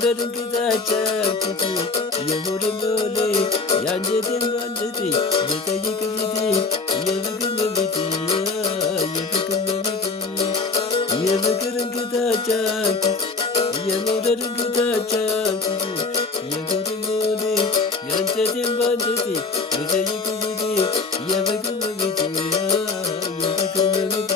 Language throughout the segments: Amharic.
የመውደድን ቅጣጫኩት የሆድን ሎሌ የአንጀቴን ባንጀቴ ልጠይቅ ፊቴ የፍቅር መቤቴ የፍቅር መቤቴ የፍቅርን ቅጣጫኩት የመውደድን ቅጣጫኩት የሆድን ሎሌ የአንጀቴን ባንጀቴ ልጠይቅ ፊቴ የፍቅር መቤቴ የፍቅር መቤቴ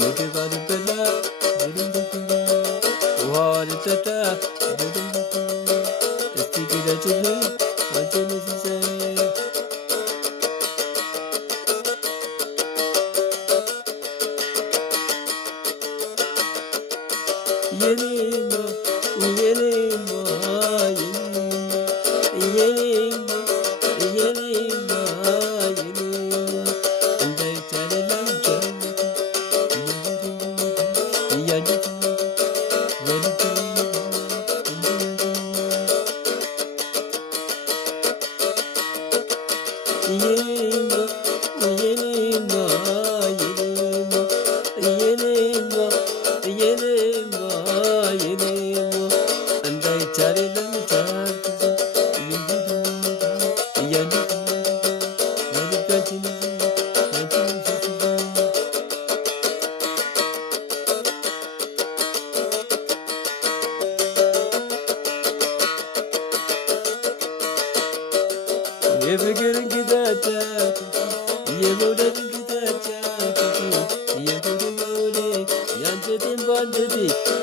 ምግብ አልበላ ውሃ አልጠጣ እስቲ ግለጭልኝ አንቺን ሲሳይ የኔማ የኔማ የኔማ የኔማ እንዳይቻልልኝ እያንጀት ለልጅ የኔማ የኔማ የኔማ የኔማ የኔማ እንዳይቻልልኝ ቻልኩት እያንጀት ለልባችን የፍቅርን ቅጣጫኩት የመውደድን ቅጣጫኩት የሆድን ሎሌ የአንጀቴን ባንጀቴ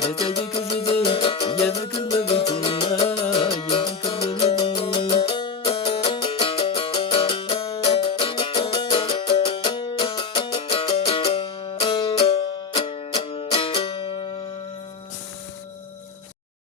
ልጠይቅ ፊቴ የፍቅር መቤቴ